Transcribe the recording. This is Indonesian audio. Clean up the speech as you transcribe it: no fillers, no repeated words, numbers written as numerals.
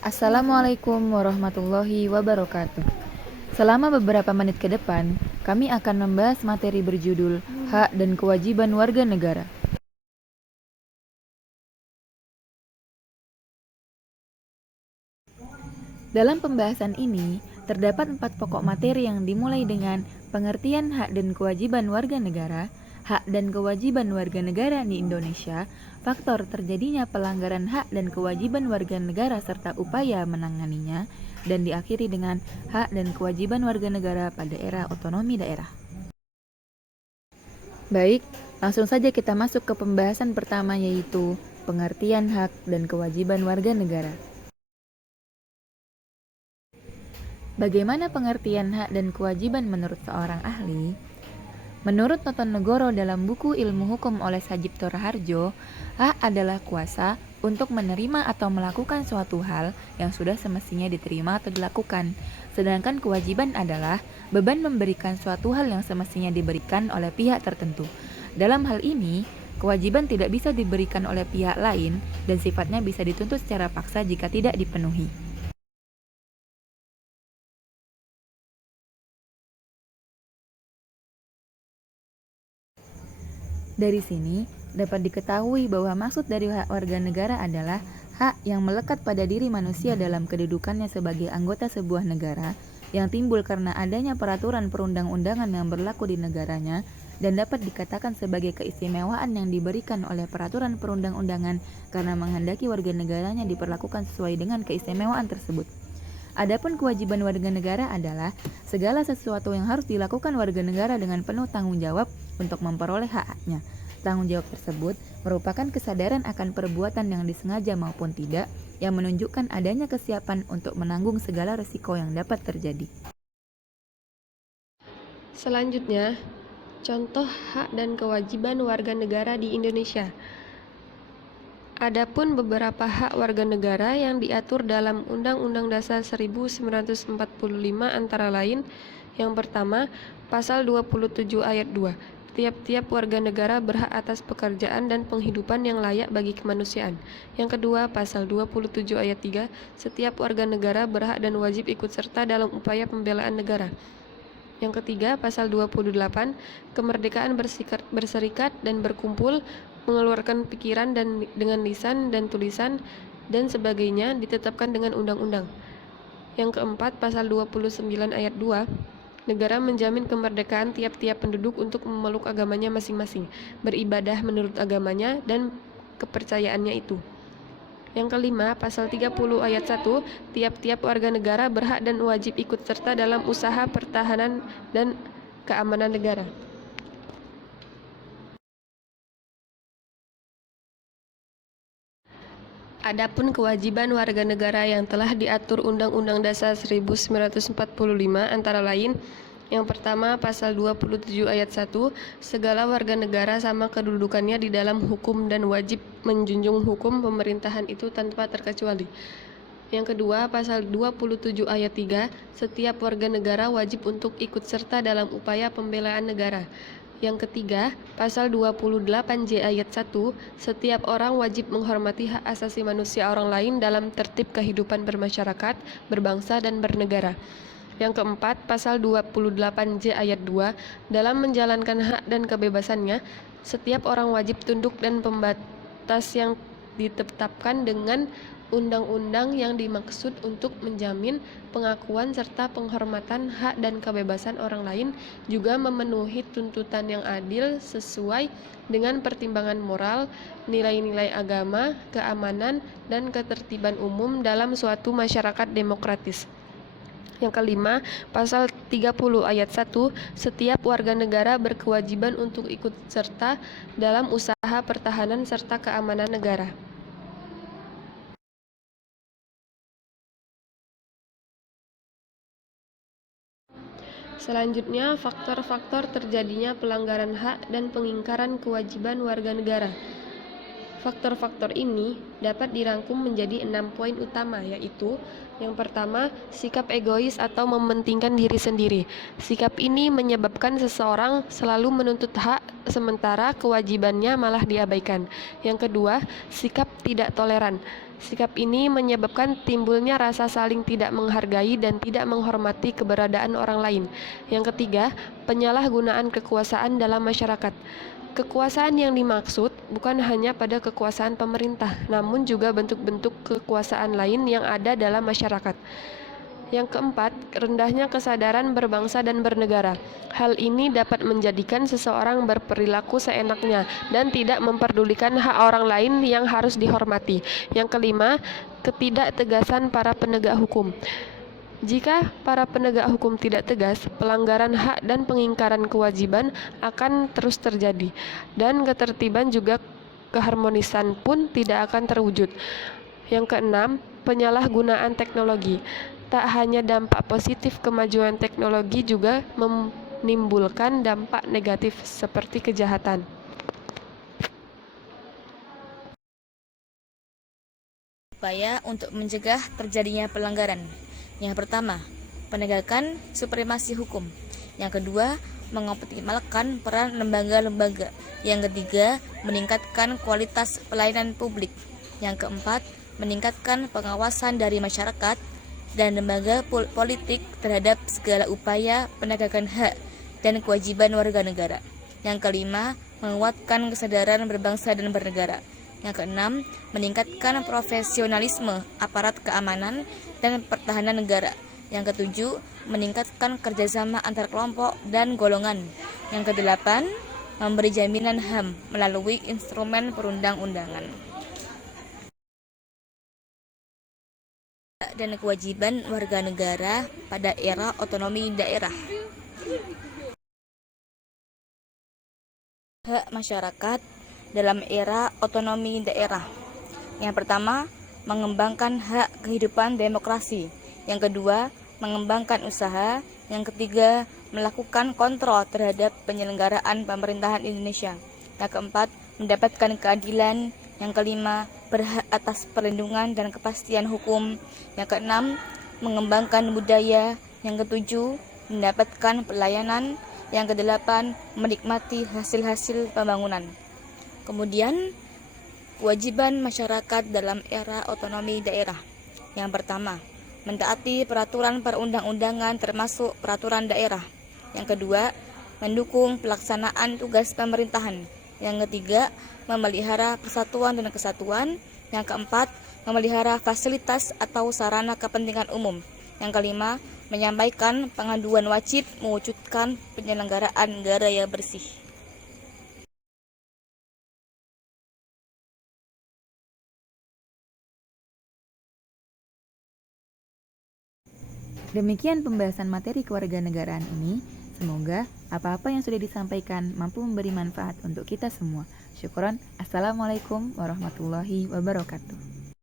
Assalamualaikum warahmatullahi wabarakatuh. Selama beberapa menit ke depan, kami akan membahas materi berjudul Hak dan Kewajiban Warga Negara. Dalam pembahasan ini, terdapat 4 pokok materi yang dimulai dengan pengertian hak dan kewajiban warga negara, hak dan kewajiban warga negara di Indonesia, faktor terjadinya pelanggaran hak dan kewajiban warga negara serta upaya menanganinya, dan diakhiri dengan hak dan kewajiban warga negara pada era otonomi daerah. Baik, langsung saja kita masuk ke pembahasan pertama, yaitu pengertian hak dan kewajiban warga negara. Bagaimana pengertian hak dan kewajiban menurut seorang ahli? Menurut Notonegoro dalam buku Ilmu Hukum oleh Sajipto Raharjo, hak adalah kuasa untuk menerima atau melakukan suatu hal yang sudah semestinya diterima atau dilakukan. Sedangkan kewajiban adalah beban memberikan suatu hal yang semestinya diberikan oleh pihak tertentu. Dalam hal ini, kewajiban tidak bisa diberikan oleh pihak lain dan sifatnya bisa dituntut secara paksa jika tidak dipenuhi. Dari sini, dapat diketahui bahwa maksud dari hak warga negara adalah hak yang melekat pada diri manusia dalam kedudukannya sebagai anggota sebuah negara yang timbul karena adanya peraturan perundang-undangan yang berlaku di negaranya dan dapat dikatakan sebagai keistimewaan yang diberikan oleh peraturan perundang-undangan karena menghendaki warga negaranya diperlakukan sesuai dengan keistimewaan tersebut. Adapun kewajiban warga negara adalah segala sesuatu yang harus dilakukan warga negara dengan penuh tanggung jawab untuk memperoleh hak-haknya. Tanggung jawab tersebut merupakan kesadaran akan perbuatan yang disengaja maupun tidak, yang menunjukkan adanya kesiapan untuk menanggung segala risiko yang dapat terjadi. Selanjutnya, contoh hak dan kewajiban warga negara di Indonesia. Adapun beberapa hak warga negara yang diatur dalam Undang-Undang Dasar 1945 antara lain, yang pertama, Pasal 27 Ayat 2. Tiap-tiap warga negara berhak atas pekerjaan dan penghidupan yang layak bagi kemanusiaan. Yang kedua, Pasal 27 Ayat 3. Setiap warga negara berhak dan wajib ikut serta dalam upaya pembelaan negara. Yang ketiga, Pasal 28, kemerdekaan berserikat dan berkumpul, mengeluarkan pikiran dan dengan lisan dan tulisan dan sebagainya ditetapkan dengan undang-undang. Yang keempat, Pasal 29 Ayat 2, negara menjamin kemerdekaan tiap-tiap penduduk untuk memeluk agamanya masing-masing, beribadah menurut agamanya dan kepercayaannya itu. Yang kelima, Pasal 30 Ayat 1, tiap-tiap warga negara berhak dan wajib ikut serta dalam usaha pertahanan dan keamanan negara. Adapun kewajiban warga negara yang telah diatur Undang-Undang Dasar 1945 antara lain, yang pertama, Pasal 27 Ayat 1, segala warga negara sama kedudukannya di dalam hukum dan wajib menjunjung hukum pemerintahan itu tanpa terkecuali. Yang kedua, Pasal 27 Ayat 3, setiap warga negara wajib untuk ikut serta dalam upaya pembelaan negara. Yang ketiga, Pasal 28J Ayat 1, setiap orang wajib menghormati hak asasi manusia orang lain dalam tertib kehidupan bermasyarakat, berbangsa, dan bernegara. Yang keempat, Pasal 28J Ayat 2, dalam menjalankan hak dan kebebasannya, setiap orang wajib tunduk dan pembatas yang ditetapkan dengan undang-undang yang dimaksud untuk menjamin pengakuan serta penghormatan hak dan kebebasan orang lain, juga memenuhi tuntutan yang adil sesuai dengan pertimbangan moral, nilai-nilai agama, keamanan, dan ketertiban umum dalam suatu masyarakat demokratis. Yang kelima, Pasal 30 Ayat 1, setiap warga negara berkewajiban untuk ikut serta dalam usaha pertahanan serta keamanan negara. Selanjutnya, faktor-faktor terjadinya pelanggaran hak dan pengingkaran kewajiban warga negara. Faktor-faktor ini dapat dirangkum menjadi 6 poin utama, yaitu yang pertama, sikap egois atau mementingkan diri sendiri. Sikap ini menyebabkan seseorang selalu menuntut hak sementara kewajibannya malah diabaikan. Yang kedua, sikap tidak toleran. Sikap ini menyebabkan timbulnya rasa saling tidak menghargai dan tidak menghormati keberadaan orang lain. Yang ketiga, penyalahgunaan kekuasaan dalam masyarakat. Kekuasaan yang dimaksud bukan hanya pada kekuasaan pemerintah, namun juga bentuk-bentuk kekuasaan lain yang ada dalam masyarakat. Yang keempat, rendahnya kesadaran berbangsa dan bernegara. Hal ini dapat menjadikan seseorang berperilaku seenaknya dan tidak memperdulikan hak orang lain yang harus dihormati. Yang kelima, ketidaktegasan para penegak hukum. Jika para penegak hukum tidak tegas, pelanggaran hak dan pengingkaran kewajiban akan terus terjadi, dan ketertiban juga keharmonisan pun tidak akan terwujud. Yang keenam, penyalahgunaan teknologi. Tak hanya dampak positif kemajuan teknologi juga menimbulkan dampak negatif seperti kejahatan. Upaya untuk mencegah terjadinya pelanggaran. Yang pertama, penegakan supremasi hukum. Yang kedua, mengoptimalkan peran lembaga-lembaga. Yang ketiga, meningkatkan kualitas pelayanan publik. Yang keempat, meningkatkan pengawasan dari masyarakat dan lembaga politik terhadap segala upaya penegakan hak dan kewajiban warga negara. Yang kelima, menguatkan kesadaran berbangsa dan bernegara. Yang keenam, meningkatkan profesionalisme aparat keamanan dan pertahanan negara. Yang ketujuh, meningkatkan kerjasama antar kelompok dan golongan. Yang kedelapan, memberi jaminan HAM melalui instrumen perundang-undangan. Dan kewajiban warga negara pada era otonomi daerah. Hak masyarakat dalam era otonomi daerah. Yang pertama, mengembangkan hak kehidupan demokrasi. Yang kedua, mengembangkan usaha. Yang ketiga, melakukan kontrol terhadap penyelenggaraan pemerintahan Indonesia. Yang keempat, mendapatkan keadilan. Yang kelima, berhak atas perlindungan dan kepastian hukum. Yang keenam, mengembangkan budaya. Yang ketujuh, mendapatkan pelayanan. Yang kedelapan, menikmati hasil-hasil pembangunan. Kemudian, kewajiban masyarakat dalam era otonomi daerah. Yang pertama, mentaati peraturan perundang-undangan termasuk peraturan daerah. Yang kedua, mendukung pelaksanaan tugas pemerintahan. Yang ketiga, memelihara persatuan dan kesatuan. Yang keempat, memelihara fasilitas atau sarana kepentingan umum. Yang kelima, menyampaikan pengaduan wajib mewujudkan penyelenggaraan negara yang bersih. Demikian pembahasan materi kewarganegaraan ini. Semoga apa-apa yang sudah disampaikan mampu memberi manfaat untuk kita semua. Syukron. Assalamualaikum warahmatullahi wabarakatuh.